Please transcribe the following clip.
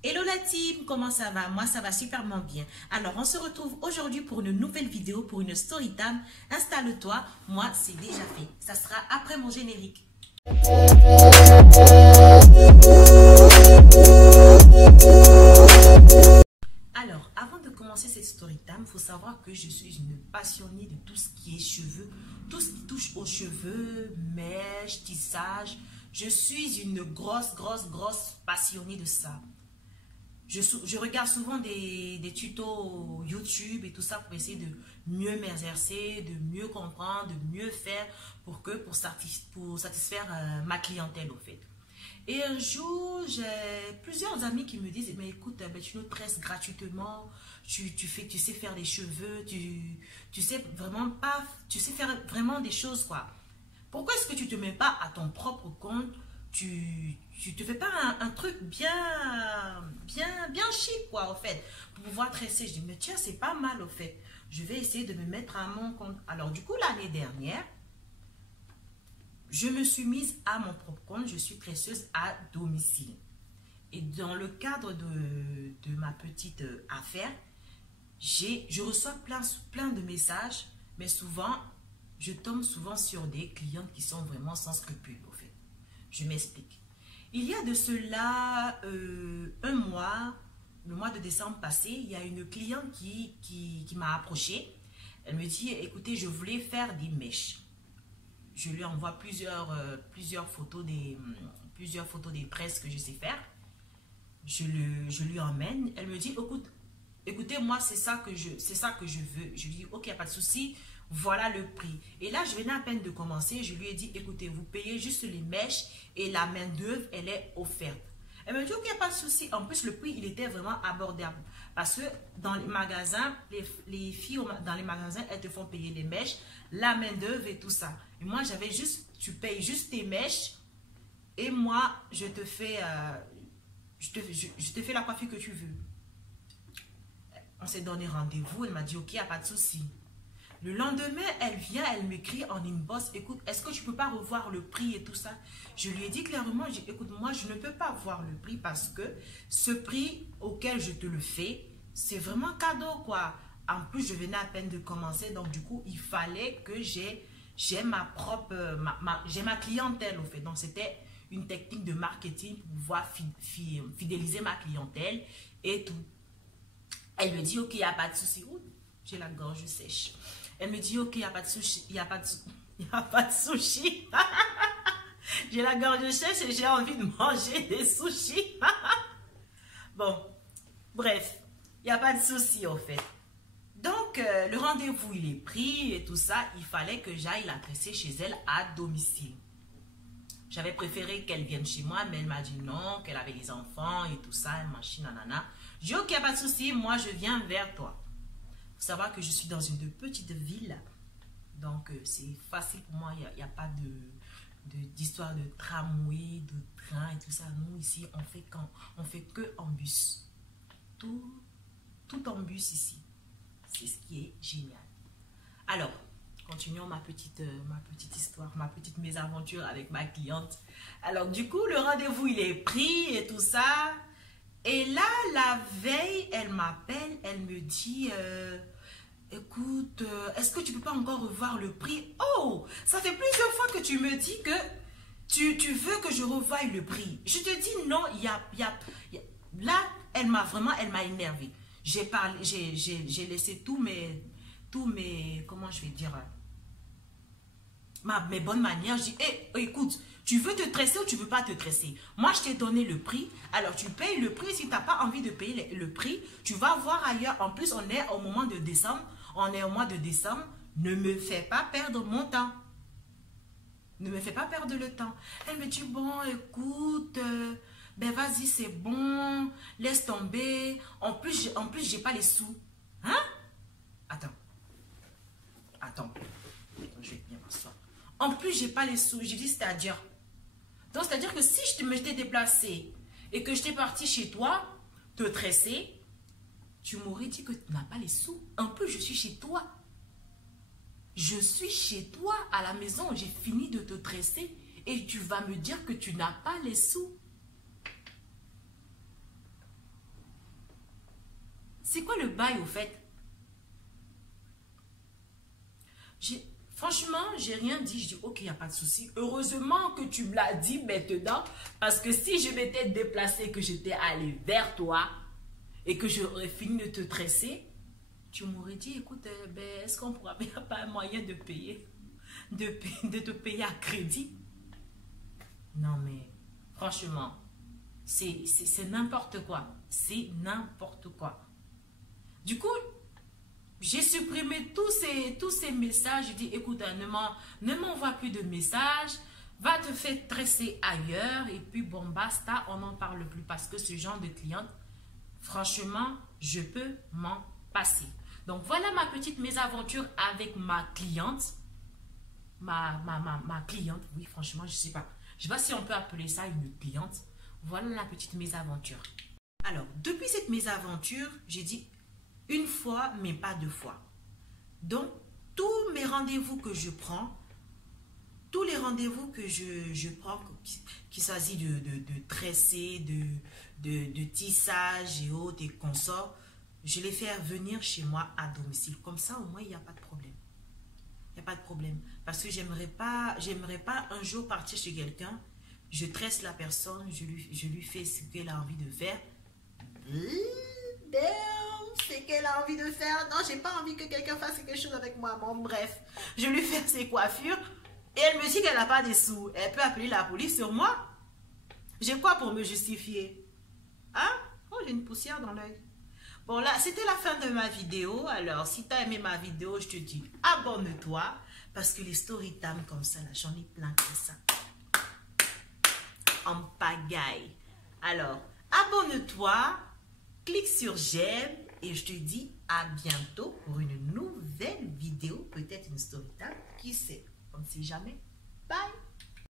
Hello la team, comment ça va? Moi ça va superment bien. Alors on se retrouve aujourd'hui pour une nouvelle vidéo, pour une story time. Installe-toi, moi c'est déjà fait. Ça sera après mon générique. Alors avant de commencer cette story time, il faut savoir que je suis une passionnée de tout ce qui est cheveux, tout ce qui touche aux cheveux, mèches, tissage. Je suis une grosse passionnée de ça. Je regarde souvent des tutos YouTube et tout ça pour essayer de mieux m'exercer, de mieux comprendre, de mieux faire pour satisfaire ma clientèle au fait. Et un jour, j'ai plusieurs amis qui me disent, mais écoute, ben, tu nous tresses gratuitement, tu sais faire des cheveux, tu sais vraiment pas, tu sais faire vraiment des choses quoi. Pourquoi est-ce que tu ne te mets pas à ton propre compte? Tu te fais pas un truc bien chic, quoi, au fait, pour pouvoir tresser. Je dis, mais tiens, c'est pas mal, au fait. Je vais essayer de me mettre à mon compte. Alors, du coup, l'année dernière, je me suis mise à mon propre compte. Je suis tresseuse à domicile. Et dans le cadre de ma petite affaire, je reçois plein de messages, mais souvent, je tombe souvent sur des clientes qui sont vraiment sans scrupules, au fait. Je m'explique. Il y a de cela un mois, le mois de décembre passé, il y a une cliente qui m'a approché. Elle me dit, écoutez, je voulais faire des mèches. Je lui envoie plusieurs photos plusieurs photos des tresses que je sais faire. Je lui emmène. Elle me dit, écoutez, moi, c'est ça que je veux. Je lui dis, ok, pas de souci. Voilà le prix. Et là, je venais à peine de commencer. Je lui ai dit, écoutez, vous payez juste les mèches et la main-d'œuvre, elle est offerte. Elle me dit, ok, pas de souci. En plus, le prix, il était vraiment abordable. Parce que dans les magasins, les filles dans les magasins, elles te font payer les mèches, la main-d'œuvre et tout ça. Et moi, j'avais juste, tu payes juste tes mèches et moi, je te fais la coiffure que tu veux. On s'est donné rendez-vous. Elle m'a dit, ok, il n'y a pas de souci. Le lendemain, elle vient, elle m'écrit en inbox, écoute, est-ce que tu peux pas revoir le prix et tout ça? Je lui ai dit clairement, écoute, moi, je ne peux pas voir le prix parce que ce prix auquel je te le fais, c'est vraiment cadeau, quoi. En plus, je venais à peine de commencer, donc du coup, il fallait que j'ai ma propre, j'ai ma clientèle, au fait. Donc, c'était une technique de marketing pour pouvoir fidéliser ma clientèle et tout. Elle me dit, ok, il n'y a pas de souci. J'ai la gorge sèche. Elle me dit, ok, il n'y a pas de sushi. Il n'y a pas de sushi. J'ai la gorge sèche et j'ai envie de manger des sushis. Bon, bref, il n'y a pas de souci en fait. Donc, le rendez-vous, il est pris et tout ça. Il fallait que j'aille la tresser chez elle à domicile. J'avais préféré qu'elle vienne chez moi, mais elle m'a dit non, qu'elle avait les enfants et tout ça, machin, nanana. J'ai dit, ok, pas de souci, moi je viens vers toi. Il faut savoir que je suis dans une petite ville, donc c'est facile pour moi, il n'y a pas d'histoire de tramway, de train et tout ça. Nous ici, on fait que en bus. Tout en bus ici. C'est ce qui est génial. Alors, continuons ma petite histoire, ma petite mésaventure avec ma cliente. Alors, du coup, le rendez-vous, il est pris et tout ça. Et là, la veille, elle m'appelle, elle me dit, écoute, est-ce que tu peux pas encore revoir le prix? Oh, ça fait plusieurs fois que tu me dis que tu veux que je revoie le prix. Je te dis non, là, elle m'a énervé. J'ai laissé tous mes, comment je vais dire, mes bonnes manières. Je dis, hey, écoute, tu veux te tresser ou tu veux pas te tresser? Moi, je t'ai donné le prix. Alors, tu payes le prix. Si tu n'as pas envie de payer le prix, tu vas voir ailleurs. En plus, on est au moment de décembre. On est au mois de décembre. Ne me fais pas perdre mon temps. Ne me fais pas perdre le temps. Elle me dit, bon, écoute, ben vas-y, c'est bon. Laisse tomber. En plus, j'ai pas les sous. Hein? Attends. Je vais venir m'asseoir. En plus, j'ai pas les sous. J'ai dit, c'est-à-dire. Donc, c'est-à-dire que si je m'étais déplacé et que j'étais parti chez toi, te tresser, tu m'aurais dit que tu n'as pas les sous. En plus, je suis chez toi. Je suis chez toi à la maison. J'ai fini de te tresser et tu vas me dire que tu n'as pas les sous. C'est quoi le bail au fait? Franchement, j'ai rien dit. Je dis, ok, il n'y a pas de souci. Heureusement que tu me l'as dit maintenant. Parce que si je m'étais déplacée, que j'étais allée vers toi et que j'aurais fini de te tresser, tu m'aurais dit, écoute, ben, est-ce qu'on pourra, il n'y a pas un moyen de payer, de te payer à crédit? Non, mais franchement, c'est n'importe quoi. C'est n'importe quoi. Du coup, j'ai supprimé tous ces messages. Je dis, écoute, ne m'envoie plus de messages. Va te faire tresser ailleurs. Et puis, bon, basta, on n'en parle plus. Parce que ce genre de cliente, franchement, je peux m'en passer. Donc, voilà ma petite mésaventure avec ma cliente. Ma cliente, oui, franchement, je ne sais pas. Je ne sais pas si on peut appeler ça une cliente. Voilà la petite mésaventure. Alors, depuis cette mésaventure, j'ai dit une fois, mais pas deux fois. Donc, tous mes rendez-vous que je prends, tous les rendez-vous que je prends, qu'il s'agit de tresser, de tissage et autres et consorts, je les fais venir chez moi à domicile. Comme ça, au moins, il n'y a pas de problème. Il n'y a pas de problème. Parce que j'aimerais pas un jour partir chez quelqu'un, je tresse la personne, je lui fais ce qu'elle a envie de faire. C'est qu'elle a envie de faire. Non, j'ai pas envie que quelqu'un fasse quelque chose avec moi. Bon, bref, je lui fais ses coiffures et elle me dit qu'elle n'a pas de sous. Elle peut appeler la police sur moi. J'ai quoi pour me justifier? Hein? Oh, j'ai une poussière dans l'œil. Bon, là, c'était la fin de ma vidéo. Alors, si tu as aimé ma vidéo, je te dis abonne-toi. Parce que les story time comme ça, là, j'en ai plein que ça. En pagaille. Alors, abonne-toi. Clique sur j'aime. Et je te dis à bientôt pour une nouvelle vidéo. Peut-être une story time. Qui sait? On ne sait jamais. Bye!